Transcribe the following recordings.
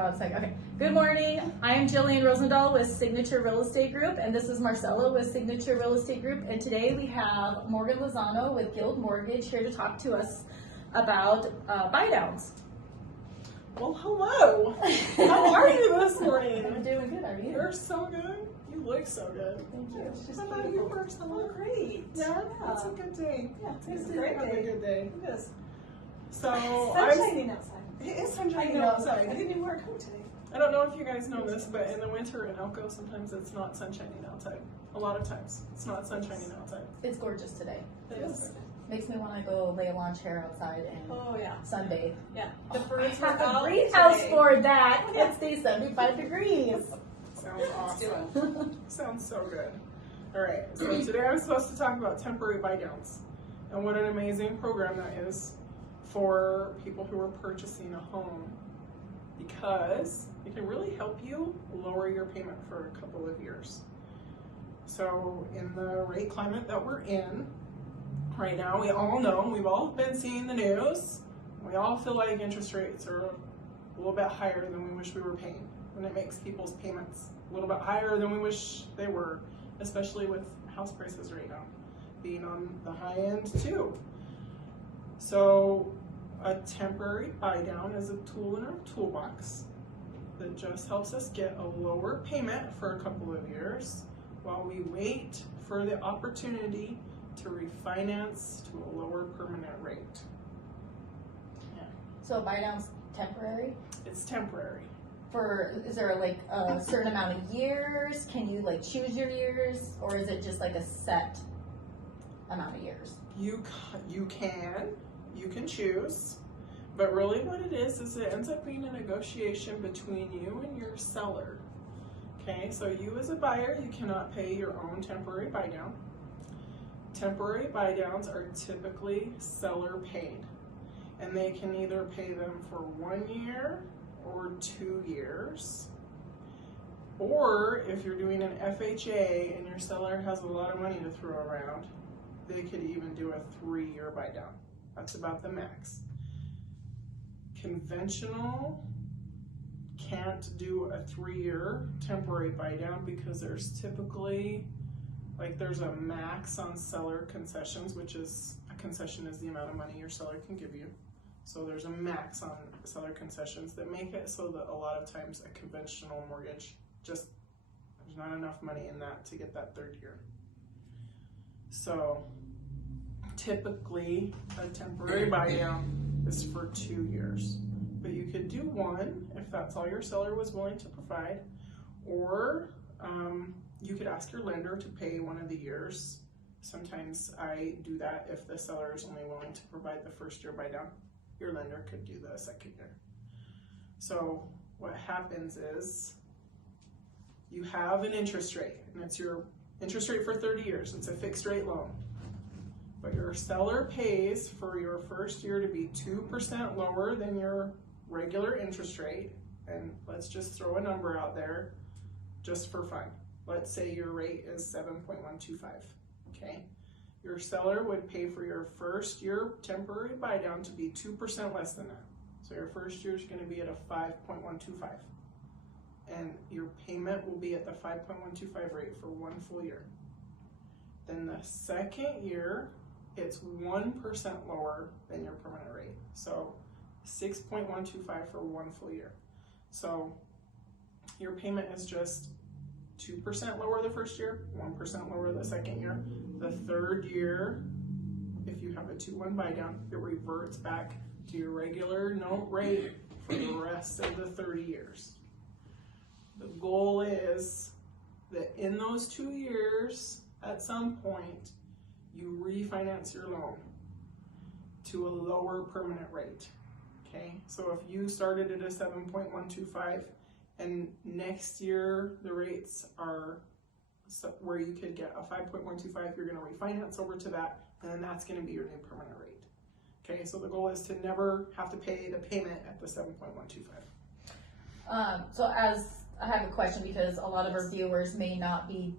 about a second. Okay. Good morning. I am Jillian Rosendahl with Signature Real Estate Group, and this is Marcella with Signature Real Estate Group. And today we have Morgan Lozano with Guild Mortgage here to talk to us about buy downs. Well, hello. How are you this morning? I'm doing good. How are you? You're so good. You look so good. Thank you. How about you, Marcella? Great. Yeah. It's a good day. Yeah, It's a great day. A good day. It is. So Sun's shining outside. It is sun I shining know. I outside. didn't even wear a coat today. I don't know if you guys know this, but in the winter in Elko, sometimes it's not sun shining outside. A lot of times, it's not sun shining outside. It's gorgeous today. It is. Makes me want to go lay a lawn chair outside and sunbathe. Yeah. The birds have out a greenhouse today. for that. It stays 75 degrees. Sounds awesome. Sounds so good. All right, so today I'm supposed to talk about temporary buy downs and what an amazing program that is for people who are purchasing a home, because it can really help you lower your payment for a couple of years. So in the rate climate that we're in right now, we all know, we've all been seeing the news, we all feel like interest rates are a little bit higher than we wish we were paying, and it makes people's payments a little bit higher than we wish they were, especially with house prices right now being on the high end too. So a temporary buy down is a tool in our toolbox that just helps us get a lower payment for a couple of years while we wait for the opportunity to refinance to a lower permanent rate. Yeah. So buy down's temporary? It's temporary. Is there like a certain amount of years? Can you like choose your years, or is it just like a set amount of years? You can choose, but really what it is it ends up being a negotiation between you and your seller. Okay, so you as a buyer, you cannot pay your own temporary buy down. Temporary buy downs are typically seller paid, and they can either pay them for 1 year or 2 years, or if you're doing an FHA and your seller has a lot of money to throw around, they could even do a 3-year buy down. That's about the max. Conventional can't do a 3-year temporary buy down because there's typically, there's a max on seller concessions, which is, a concession is the amount of money your seller can give you. So there's a max on seller concessions that make it so that a lot of times a conventional mortgage, there's not enough money in that to get that 3rd year. So typically a temporary buy down is for 2 years, but you could do 1 if that's all your seller was willing to provide, or you could ask your lender to pay 1 of the years. Sometimes I do that if the seller is only willing to provide the 1st year buy down. Your lender could do the 2nd year. So what happens is you have an interest rate, and it's your interest rate for 30 years. It's a fixed rate loan. But your seller pays for your 1st year to be 2% lower than your regular interest rate. And let's just throw a number out there just for fun. Let's say your rate is 7.125, okay? Your seller would pay for your 1st year temporary buy down to be 2% less than that. So your 1st year is going to be at a 5.125. And your payment will be at the 5.125 rate for 1 full year. Then the 2nd year, it's 1% lower than your permanent rate. So 6.125 for 1 full year. So your payment is just 2% lower the 1st year, 1% lower the 2nd year. The 3rd year, if you have a 2-1 buy down, it reverts back to your regular note rate for the rest of the 30 years. The goal is that in those 2 years, at some point, you refinance your loan to a lower permanent rate, okay? So if you started at a 7.125 and next year the rates are where you could get a 5.125, you're gonna refinance over to that, and then that's gonna be your new permanent rate. Okay, so the goal is to never have to pay the payment at the 7.125. So as I have a question, because a lot of our viewers may not be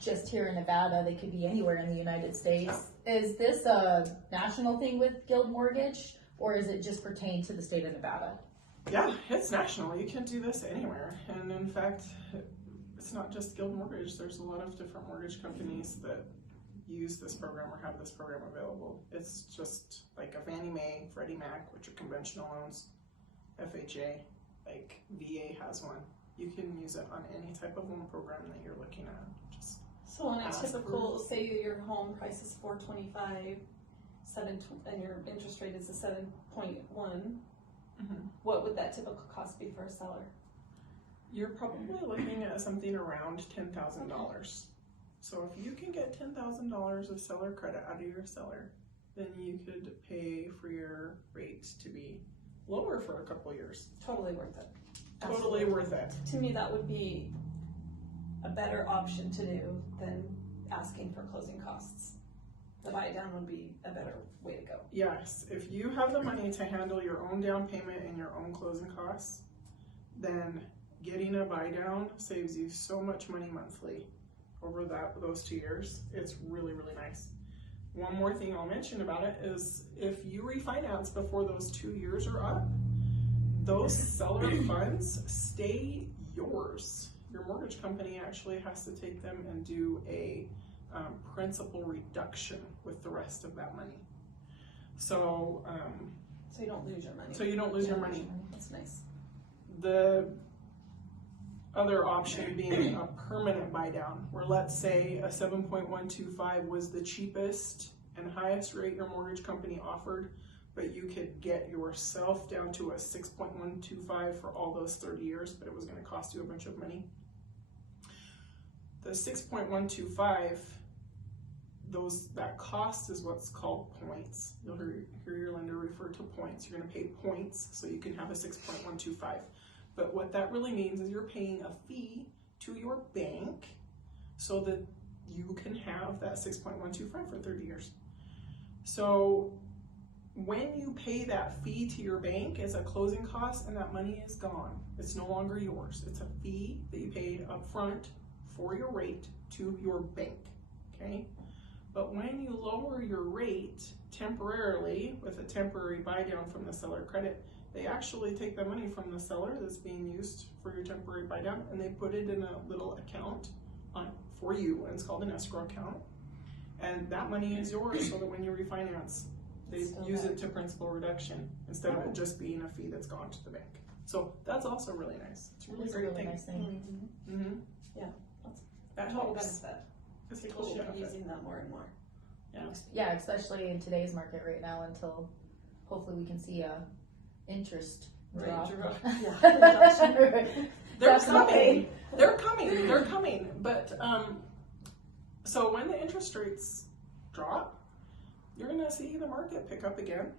just here in Nevada, they could be anywhere in the United States. Is this a national thing with Guild Mortgage, or is it just pertain to the state of Nevada? Yeah, it's national. You can do this anywhere. And in fact, it's not just Guild Mortgage. There's a lot of different mortgage companies that use this program or have this program available. It's just like a Fannie Mae, Freddie Mac, which are conventional loans, FHA, like VA has one. You can use it on any type of loan program that you're looking at. Just So on a ask typical, say your home price is $425, and your interest rate is a 7.1, what would that typical cost be for a seller? You're probably looking at something around $10,000. So if you can get $10,000 of seller credit out of your seller, then you could pay for your rate to be lower for a couple years. Totally worth it. Totally worth it. To me, that would be a better option to do than asking for closing costs. The buy down would be a better way to go. Yes, if you have the money to handle your own down payment and your own closing costs, then getting a buy down saves you so much money monthly over those 2 years. It's really, really nice. One more thing I'll mention about it is if you refinance before those 2 years are up, those seller funds stay yours. Your mortgage company actually has to take them and do a principal reduction with the rest of that money. So you don't lose your money. So you don't lose your money. That's nice. The other option being a permanent buy down, where let's say a 7.125 was the cheapest and highest rate your mortgage company offered, but you could get yourself down to a 6.125 for all those 30 years, but it was going to cost you a bunch of money. The 6.125, that cost is what's called points. You'll hear your lender refer to points. You're going to pay points so you can have a 6.125. But what that really means is you're paying a fee to your bank so that you can have that 6.125 for 30 years. So when you pay that fee to your bank as a closing cost and that money is gone, it's no longer yours. It's a fee that you paid up front for your rate to your bank, okay? But when you lower your rate temporarily with a temporary buy down from the seller credit, they actually take the money from the seller that's being used for your temporary buy down and they put it in a little account for you, and it's called an escrow account. And that money is yours so that when you refinance, they use it to principal reduction instead of it just being a fee that's gone to the bank. So that's also really nice. It's a really great nice thing. Yeah, that total helps. benefit. It's a People total should be benefit. using that more and more. Yeah, especially in today's market right now until hopefully we can see a interest drop. They're coming. They're coming. They're coming. But so when the interest rates drop, you're going to see the market pick up again.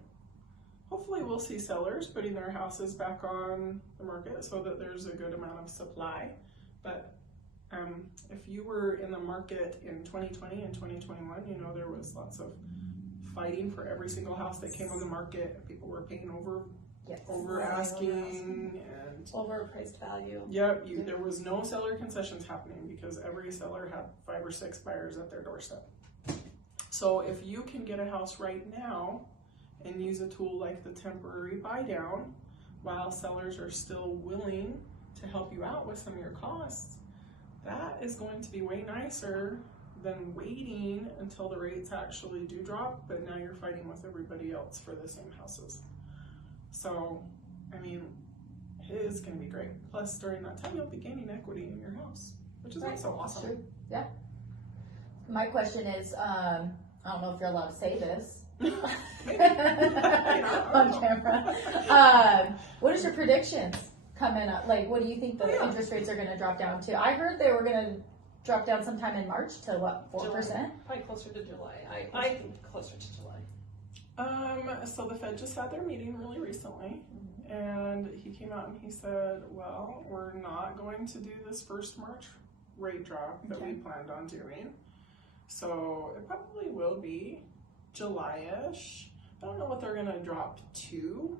Hopefully we'll see sellers putting their houses back on the market so that there's a good amount of supply. But if you were in the market in 2020 and 2021, you know there was lots of fighting for every single house that came on the market. People were paying over asking and overpriced value. Yep, there was no seller concessions happening because every seller had 5 or 6 buyers at their doorstep. So if you can get a house right now and use a tool like the temporary buy down while sellers are still willing to help you out with some of your costs, that is going to be way nicer than waiting until the rates actually do drop, but now you're fighting with everybody else for the same houses. So, I mean, it is going to be great. Plus, during that time, you'll be gaining equity in your house, which is also awesome. True. Yeah. My question is, I don't know if you're allowed to say this on camera. What is your predictions coming up? Like, what do you think the interest rates are going to drop down to? I heard they were going to drop down sometime in March to what, 4%? Probably closer to July. I think closer to July. So the Fed just had their meeting really recently, and he came out and he said, well, we're not going to do this first March rate drop that we planned on doing. So it probably will be July-ish. I don't know what they're going to drop to.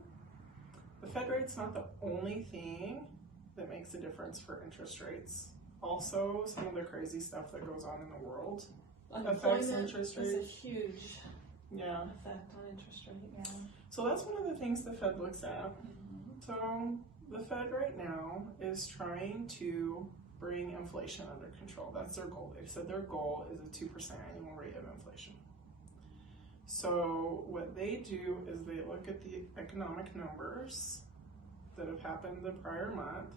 The Fed rate's not the only thing that makes a difference for interest rates. Also, some of the crazy stuff that goes on in the world affects interest rates. It's a huge effect on interest rate. So that's one of the things the Fed looks at. So the Fed right now is trying to bring inflation under control. That's their goal. They've said their goal is a 2% annual rate of inflation. So what they do is they look at the economic numbers that have happened the prior month,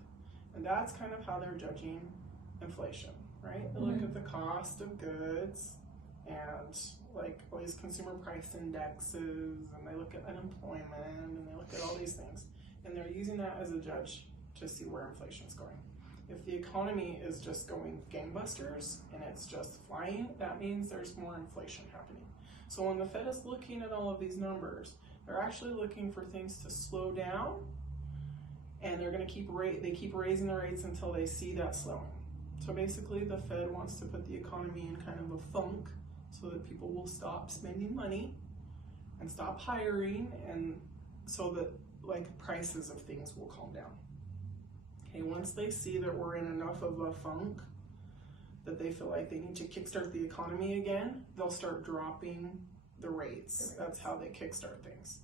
and that's kind of how they're judging inflation, right? They look at the cost of goods and like all these consumer price indexes, and they look at unemployment, and they look at all these things, and they're using that as a judge to see where inflation's going. If the economy is just going gangbusters and it's just flying, that means there's more inflation happening. So when the Fed is looking at all of these numbers, they're actually looking for things to slow down, and they're going to keep raising the rates until they see that slowing. So basically the Fed wants to put the economy in kind of a funk so that people will stop spending money and stop hiring, and so that like prices of things will calm down. Okay, once they see that we're in enough of a funk that they feel like they need to kickstart the economy again, they'll start dropping the rates. That's how they kickstart things.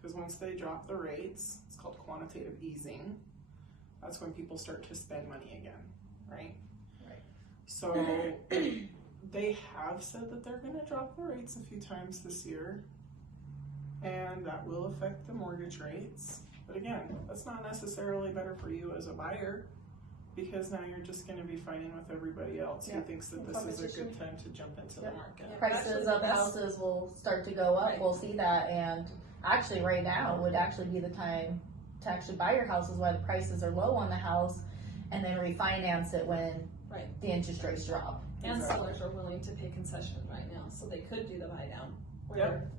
Because once they drop the rates, it's called quantitative easing, that's when people start to spend money again, right? Right. So they have said that they're going to drop the rates a few times this year, and that will affect the mortgage rates. But again, that's not necessarily better for you as a buyer, because now you're just going to be fighting with everybody else who thinks that this is a good time to jump into the market. Yeah. Prices of houses will start to go up. Right. We'll see that, and actually right now would actually be the time to actually buy your houses while the prices are low on the house, and then refinance it when the interest rates drop. And sellers are willing to pay concession right now, so they could do the buy down. Where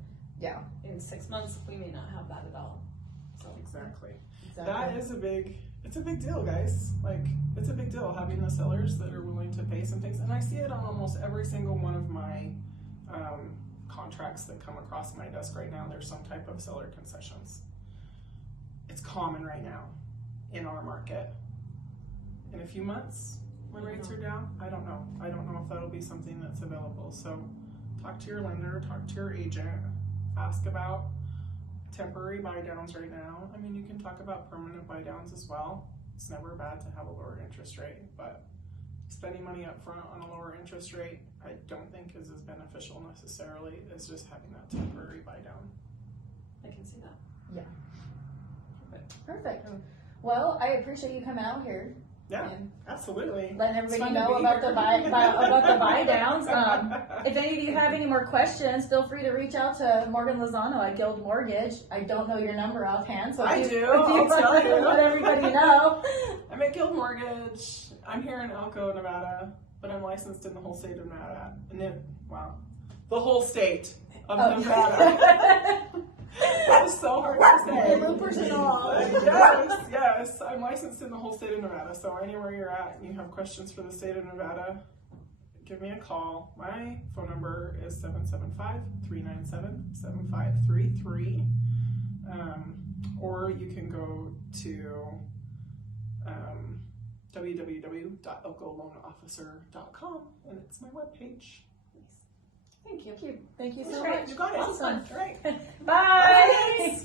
in 6 months we may not have that at all. So Exactly. That is it's a big deal, guys. Like, it's a big deal having the sellers that are willing to pay some things. And I see it on almost every single one of my contracts that come across my desk right now. There's some type of seller concessions. It's common right now in our market. In a few months, when rates are down, I don't know. I don't know if that'll be something that's available. So talk to your lender, talk to your agent, ask about temporary buy downs right now. I mean, you can talk about permanent buy downs as well. It's never bad to have a lower interest rate, but spending money up front on a lower interest rate, I don't think is as beneficial necessarily as just having that temporary buy down. I can see that. Yeah. Perfect. Perfect. Well, I appreciate you coming out here. Yeah, absolutely. Letting everybody know about the buy downs. If any of you have any more questions, feel free to reach out to Morgan Lozano at Guild Mortgage. I don't know your number offhand, so I do. I'll tell you. Let everybody know. I'm at Guild Mortgage. I'm here in Elko, Nevada, but I'm licensed in the whole state of Nevada. And then, wow, the whole state of Nevada. That was so hard to say. Yes, I'm licensed in the whole state of Nevada. So anywhere you're at and you have questions for the state of Nevada, give me a call. My phone number is 775-397-7533. Or you can go to www.elkoloanofficer.com, and it's my webpage. Thank you. Thank you so Great. much. You got it. Awesome. All right. Bye.